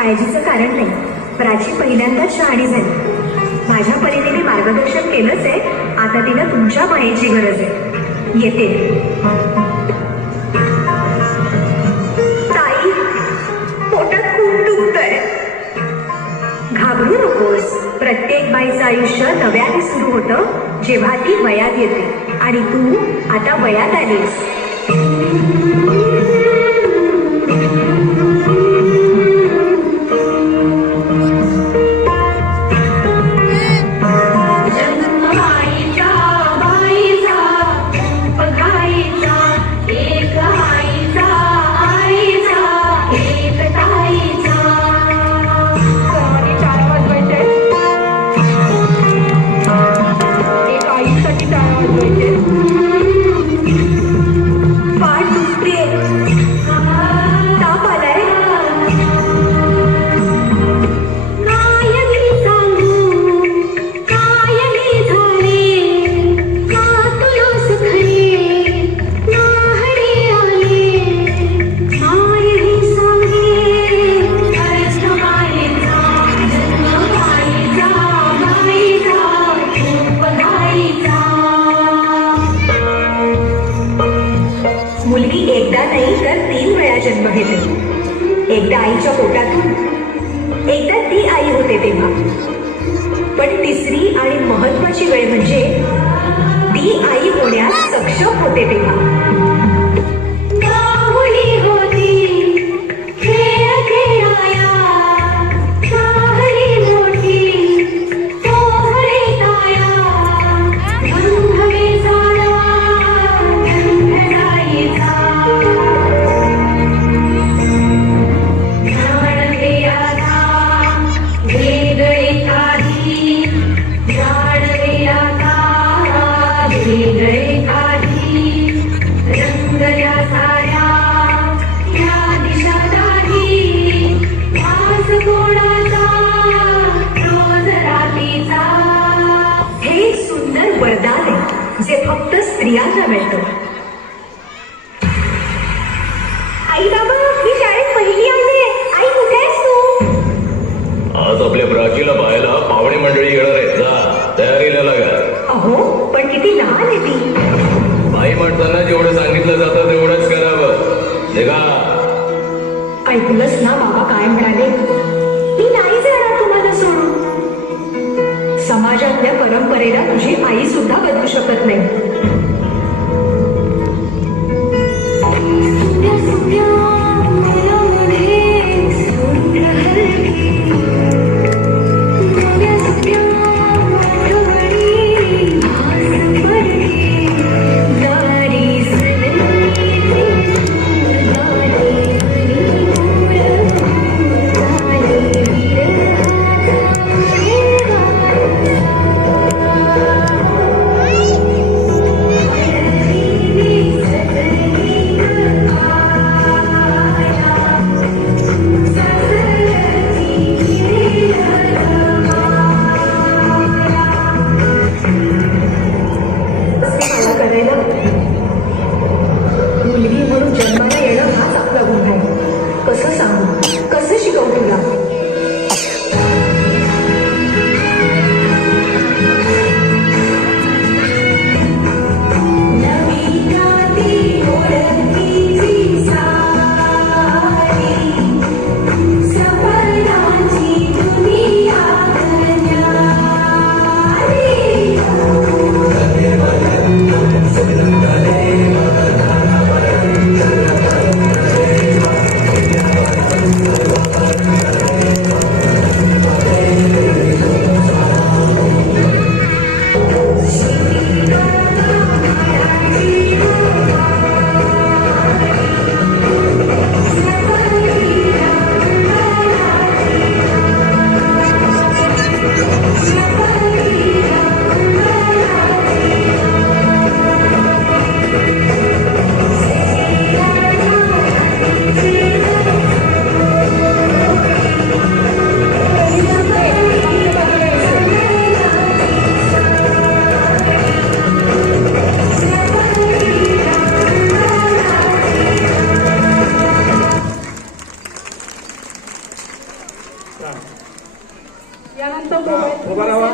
काळजीचं कारण नाही. प्राची पहिल्यांदाच शहाणी झाली. माझ्या परीने मी मार्गदर्शन केलंच आहे. आता तिला तुमच्या मायेची गरज आहे. येते. ताई, पोटात खूप दुखतंय. घाबरू नकोस. प्रत्येक बाईचं आयुष्य नव्याने सुरू होतं जेव्हा ती वयात येते. आणि तू आता वयात आलीस. मुलगी एकदा नाही तर 3 वेळा जन्म घेते. एकदा आईच्या पोटातून, एकदा ती आई होते तेव्हा. पण तिसरी आणि महत्वाची वेळ म्हणजे ती आई होण्यास सक्षम होते तेव्हा. वरदान आहे जे फक्त स्त्रियांना मिळतं. आई बाबा, मी शाळेत पहिली आले. आई, कुठे आहेस तू? आज आपल्या प्राचीला पाहायला पाहुणे मंडळी येणार आहेत. जा, तयारीला लागा. अहो, पण किती लहान आहे ती. आई म्हणताना जेवढं सांगितलं जातं तेवढंच करावं. निघा. ऐकलंस ना बाबा काय म्हणाले? मी नाही जाणार तुम्हाला सोडून. समाजातल्या परंपरेला तुझी आई सुद्धा बदलू शकत नाही. यानंतर मोबाईल उभा राहा.